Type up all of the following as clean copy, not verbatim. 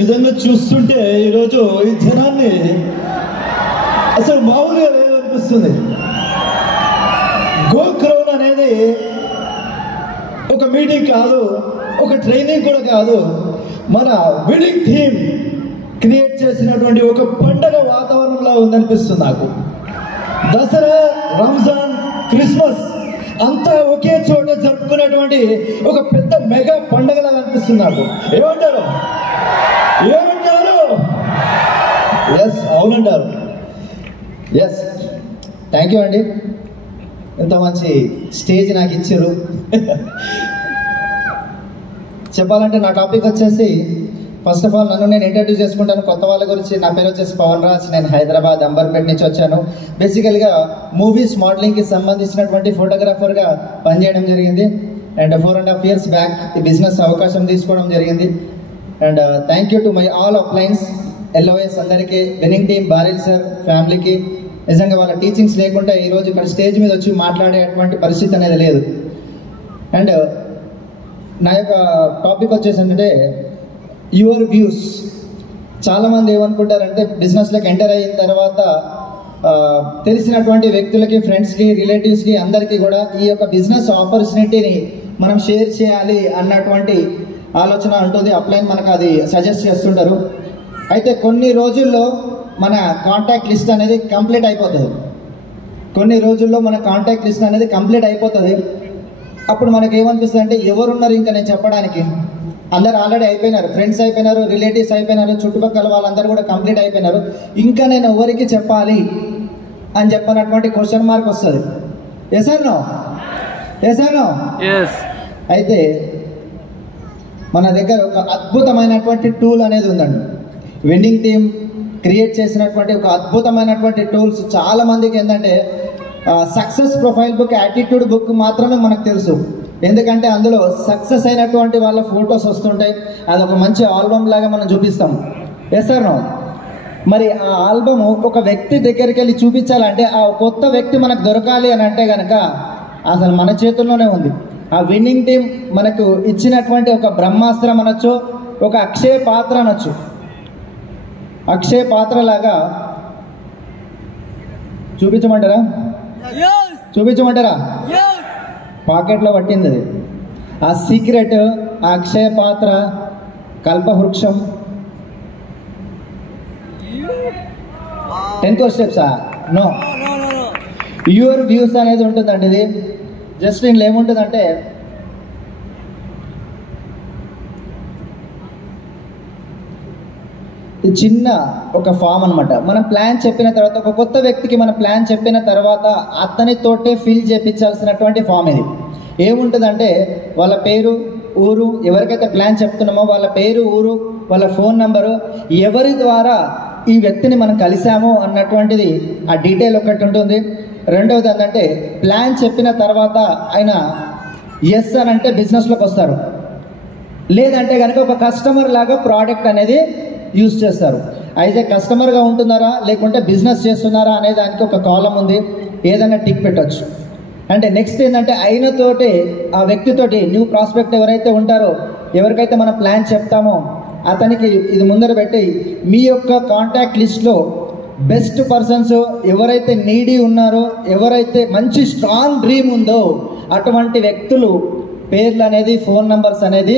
నిజంగా చూస్తుంటే ఈరోజు ఈ జనాన్ని అసలు మామూలుగా లేదనిపిస్తుంది. గో క్రౌన్ అనేది ఒక మీటింగ్ కాదు, ఒక ట్రైనింగ్ కూడా కాదు, మన విన్నింగ్ టీమ్ క్రియేట్ చేసినటువంటి ఒక పండగ వాతావరణంలా ఉందనిపిస్తుంది నాకు. దసరా, రంజాన్, క్రిస్మస్ అంతా ఒకే చోట జరుపుకునేటువంటి ఒక పెద్ద మెగా పండగలా అనిపిస్తుంది నాకు. ఏమంటారు? ఎస్, అవునంటారు. ఎస్, థ్యాంక్ యూ అండి, ఇంత మంచి స్టేజ్ నాకు ఇచ్చారు. చెప్పాలంటే నా టాపిక్ వచ్చేసి, ఫస్ట్ ఆఫ్ ఆల్ నన్ను నేను ఇంట్రడ్యూస్ చేసుకుంటాను కొత్త వాళ్ళ గురించి. నా పేరు వచ్చేసి పవన్ రాజ్. నేను హైదరాబాద్ అంబర్పేట నుంచి వచ్చాను. బేసికల్గా మూవీస్ మోడలింగ్కి సంబంధించినటువంటి ఫోటోగ్రాఫర్గా పనిచేయడం జరిగింది. అండ్ 4.5 years బ్యాక్ ఈ బిజినెస్ అవకాశం తీసుకోవడం జరిగింది. And thank you to my all అప్లైన్స్, LOS అందరికీ, విన్నింగ్ టీమ్, బారిల్ సార్ ఫ్యామిలీకి. నిజంగా వాళ్ళ టీచింగ్స్ లేకుంటే ఈరోజు ఇక్కడ స్టేజ్ మీద వచ్చి మాట్లాడేటువంటి పరిస్థితి అనేది లేదు. అండ్ నా యొక్క టాపిక్ వచ్చేసి ఏంటంటే యువర్ వ్యూస్. చాలామంది ఏమనుకుంటారంటే బిజినెస్లోకి ఎంటర్ అయిన తర్వాత తెలిసినటువంటి వ్యక్తులకి, ఫ్రెండ్స్కి, రిలేటివ్స్కి అందరికీ కూడా ఈ యొక్క బిజినెస్ ఆపర్చునిటీని మనం షేర్ చేయాలి అన్నటువంటి ఆలోచన ఉంటుంది. అప్లైన్ మనకు అది సజెస్ట్ చేస్తుంటారు. అయితే కొన్ని రోజుల్లో మన కాంటాక్ట్ లిస్ట్ అనేది కంప్లీట్ అయిపోతుంది. అప్పుడు మనకి ఏమనిపిస్తుంది అంటే, ఎవరున్నారు ఇంకా నేను చెప్పడానికి? అందరు ఆల్రెడీ అయిపోయినారు, ఫ్రెండ్స్ అయిపోయినారు, రిలేటివ్స్ అయిపోయినారు, చుట్టుపక్కల వాళ్ళందరూ కూడా కంప్లీట్ అయిపోయినారు. ఇంకా నేను ఎవరికి చెప్పాలి అని చెప్పినటువంటి క్వశ్చన్ మార్క్ వస్తుంది. Yes or no? అయితే మన దగ్గర ఒక అద్భుతమైనటువంటి టూల్ అనేది ఉందండి. విన్నింగ్ టీమ్ క్రియేట్ చేసినటువంటి ఒక అద్భుతమైనటువంటి టూల్స్. చాలామందికి ఏంటంటే success profile book, attitude book మాత్రమే మనకు తెలుసు. ఎందుకంటే అందులో సక్సెస్ అయినటువంటి వాళ్ళ ఫొటోస్ వస్తుంటాయి. అదొక మంచి ఆల్బమ్ లాగా మనం చూపిస్తాం. Yes or no? మరి ఆ ఆల్బమ్ ఒక వ్యక్తి దగ్గరికి వెళ్ళి చూపించాలంటే, ఆ కొత్త వ్యక్తి మనకు దొరకాలి అని అంటే కనుక అసలు మన చేతుల్లోనే ఉంది. ఆ విన్నింగ్ టీం మనకు ఇచ్చినటువంటి ఒక బ్రహ్మాస్త్రం అనొచ్చు, ఒక అక్షయ పాత్ర అనొచ్చు. అక్షయ పాత్ర లాగా చూపించమంటారా? పాకెట్లో పట్టింది అది. ఆ సీక్రెట్, ఆ అక్షయ పాత్ర, కల్పవృక్షం, 10 core స్టెప్సా? నో, యువర్ వ్యూస్ అనేది ఉంటుందండి. ఇది జస్ట్ ఇందులో ఏముంటుందంటే, ఇది చిన్న ఒక ఫామ్ అనమాట. మనం ప్లాన్ చెప్పిన తర్వాత, ఒక కొత్త వ్యక్తికి మనం ప్లాన్ చెప్పిన తర్వాత అతనితోటే ఫిల్ చేయించాల్సినటువంటి ఫామ్ ఇది. ఏముంటుందంటే, వాళ్ళ పేరు, ఊరు, ఎవరికైతే ప్లాన్ చెప్తున్నామో వాళ్ళ పేరు, ఊరు, వాళ్ళ ఫోన్ నెంబరు, ఎవరి ద్వారా ఈ వ్యక్తిని మనం కలిసామో అన్నటువంటిది ఆ డీటెయిల్ ఒకటి ఉంటుంది. రెండవది ఏంటంటే, ప్లాన్ చెప్పిన తర్వాత ఆయన ఎస్ అని అంటే బిజినెస్లోకి వస్తారు, లేదంటే కనుక ఒక కస్టమర్ లాగా ప్రోడక్ట్ అనేది యూజ్ చేస్తారు. అయితే కస్టమర్గా ఉంటున్నారా లేకుంటే బిజినెస్ చేస్తున్నారా అనే దానికి ఒక కాలం ఉంది, ఏదైనా టిక్ పెట్టవచ్చు. అంటే నెక్స్ట్ ఏంటంటే, ఆయనతోటి, ఆ వ్యక్తితోటి, న్యూ ప్రాస్పెక్ట్ ఎవరైతే ఉంటారో, ఎవరికైతే మనం ప్లాన్ చెప్తామో అతనికి ఇది ముందర పెట్టి, మీ యొక్క కాంటాక్ట్ లిస్ట్లో బెస్ట్ పర్సన్స్ ఎవరైతే నీడీ ఉన్నారో, ఎవరైతే మంచి స్ట్రాంగ్ డ్రీమ్ ఉందో అటువంటి వ్యక్తులు పేర్లు అనేది, ఫోన్ నెంబర్స్ అనేది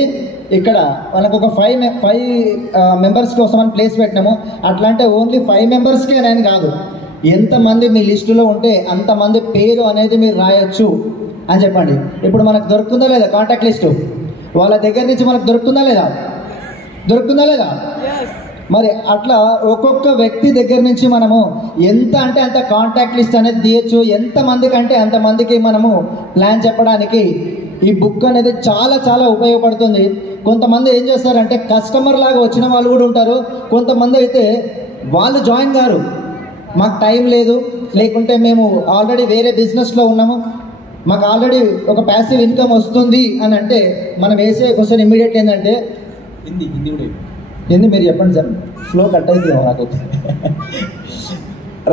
ఇక్కడ మనకు ఒక 5 మెంబర్స్ కోసం అని ప్లేస్ పెట్టినాము. అట్లా అంటే ఓన్లీ 5 మెంబర్స్కే నేను కాదు, ఎంతమంది మీ లిస్టులో ఉంటే అంతమంది పేరు అనేది మీరు రాయొచ్చు అని చెప్పండి. ఇప్పుడు మనకు దొరుకుతుందా లేదా కాంటాక్ట్ లిస్టు? వాళ్ళ దగ్గర నుంచి మనకు దొరుకుతుందా లేదా? మరి అట్లా ఒక్కొక్క వ్యక్తి దగ్గర నుంచి మనము ఎంత అంటే అంత కాంటాక్ట్ లిస్ట్ అనేది తీయచ్చు. ఎంతమందికి అంటే అంతమందికి మనము ప్లాన్ చెప్పడానికి ఈ బుక్ అనేది చాలా చాలా ఉపయోగపడుతుంది. కొంతమంది ఏం చేస్తారంటే, కస్టమర్ లాగా వచ్చిన వాళ్ళు కూడా ఉంటారు. కొంతమంది అయితే వాళ్ళు జాయిన్ గారు, మాకు టైం లేదు, లేకుంటే మేము ఆల్రెడీ వేరే బిజినెస్లో ఉన్నాము, మాకు ఆల్రెడీ ఒక ప్యాసివ్ ఇన్కమ్ వస్తుంది అని అంటే, మనం వేసే క్వశ్చన్ ఇమ్మీడియట్ ఏంటంటే, హిందీ మీరు చెప్పండి సార్, ఫ్లో కట్ అవుతుంది నాకు.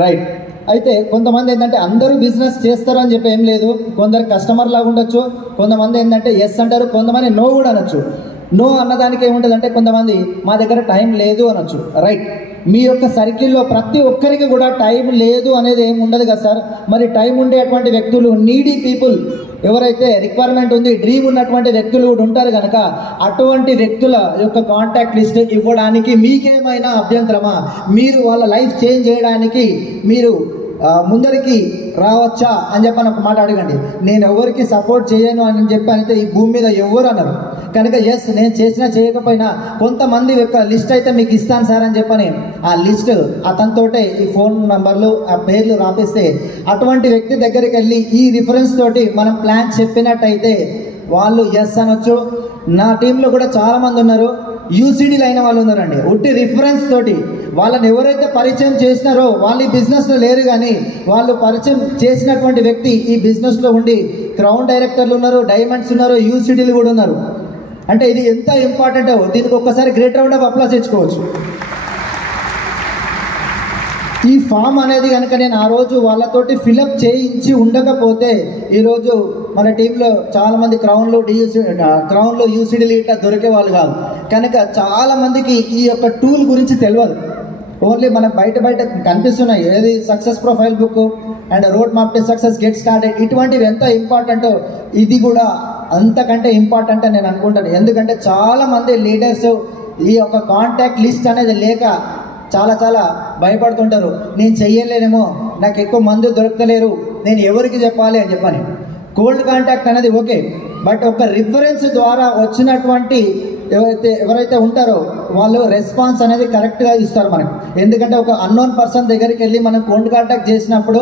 రైట్. అయితే కొంతమంది ఏంటంటే అందరూ బిజినెస్ చేస్తారు అని చెప్పి ఏం లేదు. కొందరు కస్టమర్ లాగా ఉండొచ్చు, కొంతమంది ఏంటంటే ఎస్ అంటారు, కొంతమంది నో కూడా అనొచ్చు. నో అన్నదానికి ఏముంటుందంటే కొంతమంది మా దగ్గర టైం లేదు అనొచ్చు, రైట్. మీ యొక్క సర్కిల్లో ప్రతి ఒక్కరికి కూడా టైం లేదు అనేది ఏమి ఉండదు కదా సార్. మరి టైం ఉండేటువంటి వ్యక్తులు, నీడీ పీపుల్ ఎవరైతే రిక్వైర్మెంట్ ఉంది, డ్రీమ్ ఉన్నటువంటి వ్యక్తులు కూడా ఉంటారు కనుక అటువంటి వ్యక్తుల యొక్క కాంటాక్ట్ లిస్ట్ ఇవ్వడానికి మీకేమైనా అభ్యంతరమా? మీరు వాళ్ళ లైఫ్ చేంజ్ చేయడానికి మీరు ముందరికి రావచ్చా అని చెప్పని ఒక మాట అడగండి. నేను ఎవరికి సపోర్ట్ చేయను అని చెప్పి అయితే ఈ భూమి మీద ఎవరు అన్నారు కనుక ఎస్, నేను చేసినా చేయకపోయినా కొంతమంది యొక్క లిస్ట్ అయితే మీకు ఇస్తాను సార్ అని చెప్పని ఆ లిస్ట్ అతనితోటే ఈ ఫోన్ నంబర్లు ఆ పేర్లు రాపిస్తే అటువంటి వ్యక్తి దగ్గరికి వెళ్ళి ఈ రిఫరెన్స్ తోటి మనం ప్లాన్ చెప్పినట్టయితే వాళ్ళు ఎస్ అనొచ్చు. నా టీంలో కూడా చాలా మంది ఉన్నారు, యూసీడీలు అయిన వాళ్ళు ఉన్నారండి. ఉట్టి రిఫరెన్స్ తోటి వాళ్ళని ఎవరైతే పరిచయం చేసినారో వాళ్ళు ఈ బిజినెస్లో లేరు, కానీ వాళ్ళు పరిచయం చేసినటువంటి వ్యక్తి ఈ బిజినెస్లో ఉండి క్రౌన్ డైరెక్టర్లు ఉన్నారు, డైమండ్స్ ఉన్నారు, యూసీడీలు కూడా ఉన్నారు. అంటే ఇది ఎంత ఇంపార్టెంటో దీనికి ఒక్కసారి గ్రేట్ రౌండ్ ఆఫ్ అప్లాస్ ఇచ్చుకోవచ్చు. ఈ ఫామ్ అనేది కనుక నేను ఆ రోజు వాళ్ళతోటి ఫిలప్ చేయించి ఉండకపోతే ఈరోజు మన టీంలో చాలామంది క్రౌన్లో యూసీడీలు ఇట్లా దొరికే వాళ్ళు కాదు. కనుక చాలామందికి ఈ యొక్క టూల్ గురించి తెలియదు. ఓన్లీ మనకు బయట కనిపిస్తున్నాయి, ఏది success profile book and road map to success, get started, ఇటువంటివి ఎంత ఇంపార్టెంటో ఇది కూడా అంతకంటే ఇంపార్టెంట్ అని నేను అనుకుంటాను. ఎందుకంటే చాలామంది లీడర్స్ ఈ యొక్క కాంటాక్ట్ లిస్ట్ అనేది లేక చాలా భయపడుతుంటారు. నేను చెయ్యలేనేమో, నాకు ఎక్కువ మందు దొరకలేరు, నేను ఎవరికి చెప్పాలి అని చెప్పని. కోల్డ్ కాంటాక్ట్ అనేది ఓకే, బట్ ఒక రిఫరెన్స్ ద్వారా వచ్చినటువంటి ఎవరైతే ఉంటారో వాళ్ళు రెస్పాన్స్ అనేది కరెక్ట్గా ఇస్తారు మనకు. ఎందుకంటే ఒక అన్నోన్ పర్సన్ దగ్గరికి వెళ్ళి మనం కోల్డ్ కాంటాక్ట్ చేసినప్పుడు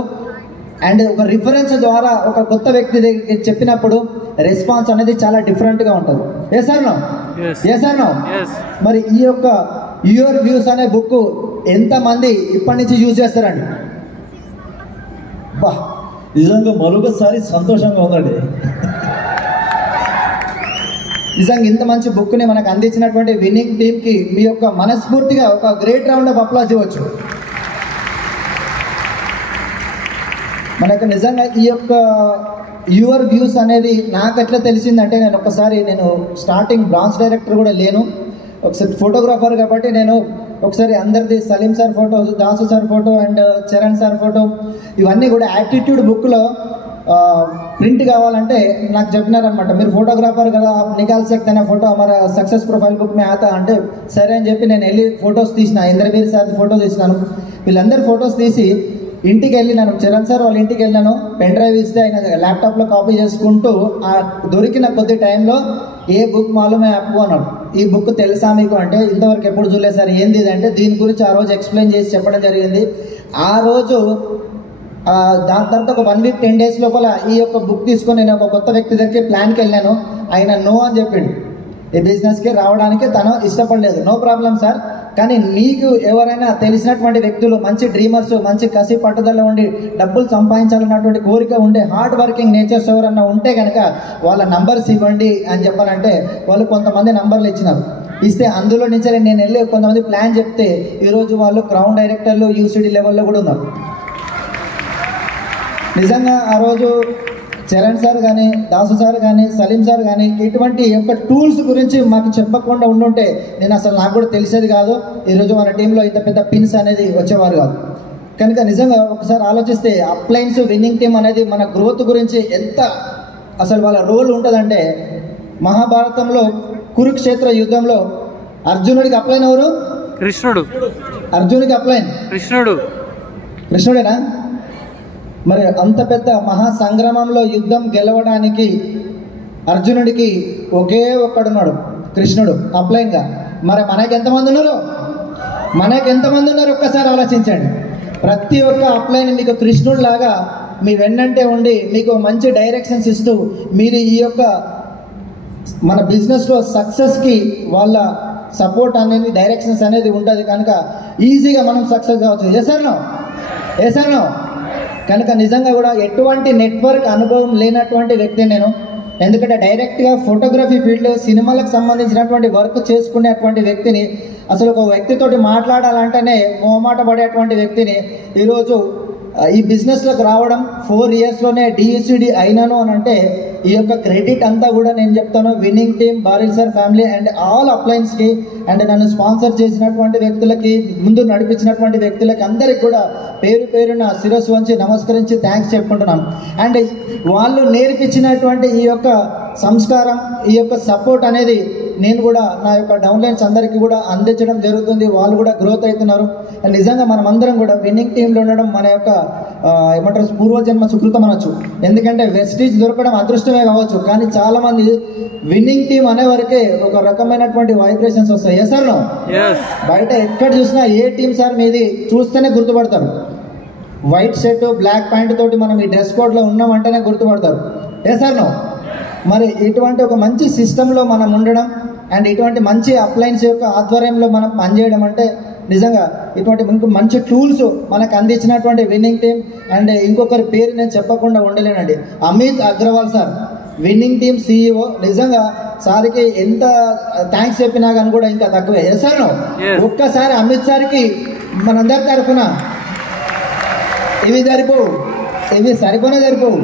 అండ్ ఒక రిఫరెన్స్ ద్వారా ఒక కొత్త వ్యక్తి దగ్గరికి చెప్పినప్పుడు రెస్పాన్స్ అనేది చాలా డిఫరెంట్గా ఉంటుంది. ఏ సార్ నో? మరి ఈ యొక్క యువర్ వ్యూస్ అనే బుక్ ఎంతమంది ఇప్పటి నుంచి యూజ్ చేస్తారండి? బా, నిజంగా మరొకసారి సంతోషంగా ఉందండి. నిజంగా ఇంత మంచి బుక్ని మనకు అందించినటువంటి విన్నింగ్ టీమ్కి మీ యొక్క మనస్ఫూర్తిగా ఒక గ్రేట్ రౌండ్ ఆఫ్ అప్లాస్ ఇవ్వచ్చు. మనకు నిజంగా ఈ యొక్క యువర్ వ్యూస్ అనేది నాకు ఎట్లా తెలిసిందంటే, నేను స్టార్టింగ్ బ్రాంచ్ డైరెక్టర్ కూడా లేను, ఒకసారి ఫోటోగ్రాఫర్ కాబట్టి నేను ఒకసారి అందరిది Saleem sir photo, Dasu sir photo and Charan sir photo ఇవన్నీ కూడా యాటిట్యూడ్ బుక్లో ప్రింట్ కావాలంటే నాకు చెప్పినారనమాట, మీరు ఫోటోగ్రాఫర్ కదా, నికాల్ सकते हैं ఫోటో हमारा सक्सेस प्रोफाइल बुक में आता అంటే సరే అని చెప్పి నేను వెళ్ళి ఫొటోస్ తీసిన, ఇంద్రవీర్ సార్ ఫోటో తీసినాను. వీళ్ళందరి ఫొటోస్ తీసి ఇంటికి వెళ్ళినాను, చరణ్ సార్ వాళ్ళ ఇంటికి వెళ్ళాను. పెన్ డ్రైవ్ ఇస్తే ఆయన ల్యాప్టాప్లో కాపీ చేసుకుంటూ ఆ దొరికిన కొద్ది టైంలో ఏ బుక్ మాలూమే యాప్ అన్నాడు, ఈ బుక్ తెలుసా మీకు అంటే ఇంతవరకు ఎప్పుడు చూడలేదు సార్, ఏంది ఇది అంటే దీని గురించి ఆ రోజు ఎక్స్ప్లెయిన్ చేసి చెప్పడం జరిగింది. ఆ రోజు దాని తర్వాత ఒక 1 వీక్ 10 డేస్ లోపల ఈ యొక్క బుక్ తీసుకొని నేను ఒక కొత్త వ్యక్తి దగ్గరికి ప్లాన్కి వెళ్ళాను. ఆయన నో అని చెప్పిండు, ఈ బిజినెస్కి రావడానికి తను ఇష్టపడలేదు. నో ప్రాబ్లం సార్, కానీ మీకు ఎవరైనా తెలిసినటువంటి వ్యక్తులు మంచి డ్రీమర్స్, మంచి కసి పట్టుదల ఉండి డబ్బులు సంపాదించాలన్నటువంటి కోరిక ఉండే హార్డ్ వర్కింగ్ నేచర్స్ ఎవరన్నా ఉంటే కనుక వాళ్ళ నంబర్స్ ఇవ్వండి అని చెప్పాలంటే వాళ్ళు కొంతమంది నంబర్లు ఇచ్చినారు. ఇస్తే అందులో నుంచి నేను వెళ్ళి కొంతమంది ప్లాన్ చెప్తే ఈరోజు వాళ్ళు క్రౌన్ డైరెక్టర్లు యూసీడీ లెవెల్లో కూడా ఉన్నారు. నిజంగా ఆ రోజు చరణ్ సార్ కానీ, దాసు సార్ కానీ, సలీం సార్ కానీ ఇటువంటి యొక్క టూల్స్ గురించి మాకు చెప్పకుండా ఉండుంటే నాకు కూడా తెలిసేది కాదు. ఈరోజు మన టీంలో ఇంత పెద్ద పిన్స్ అనేది వచ్చేవారు కాదు. కనుక నిజంగా ఒకసారి ఆలోచిస్తే అప్లైన్స్ విన్నింగ్ టీం అనేది మన గ్రోత్ గురించి ఎంత అసలు వాళ్ళ రోల్ ఉంటుందంటే, మహాభారతంలో కురుక్షేత్ర యుద్ధంలో అర్జునుడికి అప్లైన్ ఎవరు? కృష్ణుడు. అర్జునుడికి అప్లైన్ కృష్ణుడేనా? మరి అంత పెద్ద మహా సంగ్రామంలో యుద్ధం గెలవడానికి అర్జునుడికి ఒకే ఒక్కడున్నాడు, కృష్ణుడు అప్లైన్గా. మరి మనకి ఎంతమంది ఉన్నారు ఒక్కసారి ఆలోచించండి. ప్రతి ఒక్క అప్లైన్ మీకు కృష్ణుడు లాగా మీ వెన్నంటే ఉండి మీకు మంచి డైరెక్షన్స్ ఇస్తూ మీరు ఈ యొక్క మన బిజినెస్లో సక్సెస్కి వాళ్ళ సపోర్ట్ అనేది, డైరెక్షన్స్ అనేది ఉంటుంది. కనుక ఈజీగా మనం సక్సెస్ కావచ్చు. ఏ సార్ నో? కనుక నిజంగా కూడా ఎటువంటి నెట్వర్క్ అనుభవం లేనటువంటి వ్యక్తి నేను. ఎందుకంటే డైరెక్ట్గా ఫోటోగ్రఫీ ఫీల్డ్, సినిమాలకు సంబంధించినటువంటి వర్క్ చేసుకునేటువంటి వ్యక్తిని, అసలు ఒక వ్యక్తితోటి మాట్లాడాలంటేనే మొహమాట పడేటువంటి వ్యక్తిని ఈరోజు ఈ బిజినెస్లోకి రావడం 4 ఇయర్స్లోనే డిఈసిడి అయినాను అని అంటే ఈ యొక్క క్రెడిట్ అంతా కూడా నేను చెప్తాను విన్నింగ్ టీమ్, బారిల్ సార్ ఫ్యామిలీ అండ్ ఆల్ అప్లయన్స్కి అండ్ నన్ను స్పాన్సర్ చేసినటువంటి వ్యక్తులకి, ముందు నడిపించినటువంటి వ్యక్తులకి అందరికి కూడా పేరు పేరున శిరస్సు వంచి నమస్కరించి థ్యాంక్స్ చెప్పుకుంటున్నాను. అండ్ వాళ్ళు నేర్పించినటువంటి ఈ యొక్క సంస్కారం, ఈ యొక్క సపోర్ట్ అనేది నేను కూడా నా యొక్క డౌన్లైన్స్ అందరికీ కూడా అందించడం జరుగుతుంది. వాళ్ళు కూడా గ్రోత్ అవుతున్నారు. అండ్ నిజంగా మనం అందరం కూడా విన్నింగ్ టీంలో ఉండడం మన యొక్క ఏమంటారు పూర్వజన్మ సుకృతం అనొచ్చు. ఎందుకంటే వెస్టీజ్ దొరకడం అదృష్టమే కావచ్చు, కానీ చాలామంది విన్నింగ్ టీం అనే వరకే ఒక రకమైనటువంటి వైబ్రేషన్స్ వస్తాయి. Yes sir no? బయట ఎక్కడ చూసినా ఏ టీం సార్ మీది చూస్తేనే గుర్తుపడతారు. వైట్ షర్ట్ బ్లాక్ ప్యాంట్ తోటి మనం ఈ డ్రెస్ కోడ్లో ఉన్నామంటేనే గుర్తుపడతారు. Yes sir no? మరి ఇటువంటి ఒక మంచి సిస్టంలో మనం ఉండడం అండ్ ఇటువంటి మంచి అప్లయన్స్ యొక్క ఆధ్వర్యంలో మనం పనిచేయడం అంటే నిజంగా ఇటువంటి మంచి టూల్స్ మనకు అందించినటువంటి విన్నింగ్ టీం. అండ్ ఇంకొకరి పేరు నేను చెప్పకుండా ఉండలేనండి, Amit Agarwal sir, winning team CEO. నిజంగా సార్కి ఎంత థ్యాంక్స్ చెప్పినా కానీ కూడా ఇంకా తక్కువే. Yes sir no? ఒక్కసారి అమిత్ సార్కి మనందరి తరఫున ఇవి సరిపోవు, ఇవి సరిపోనే సరిపోవు.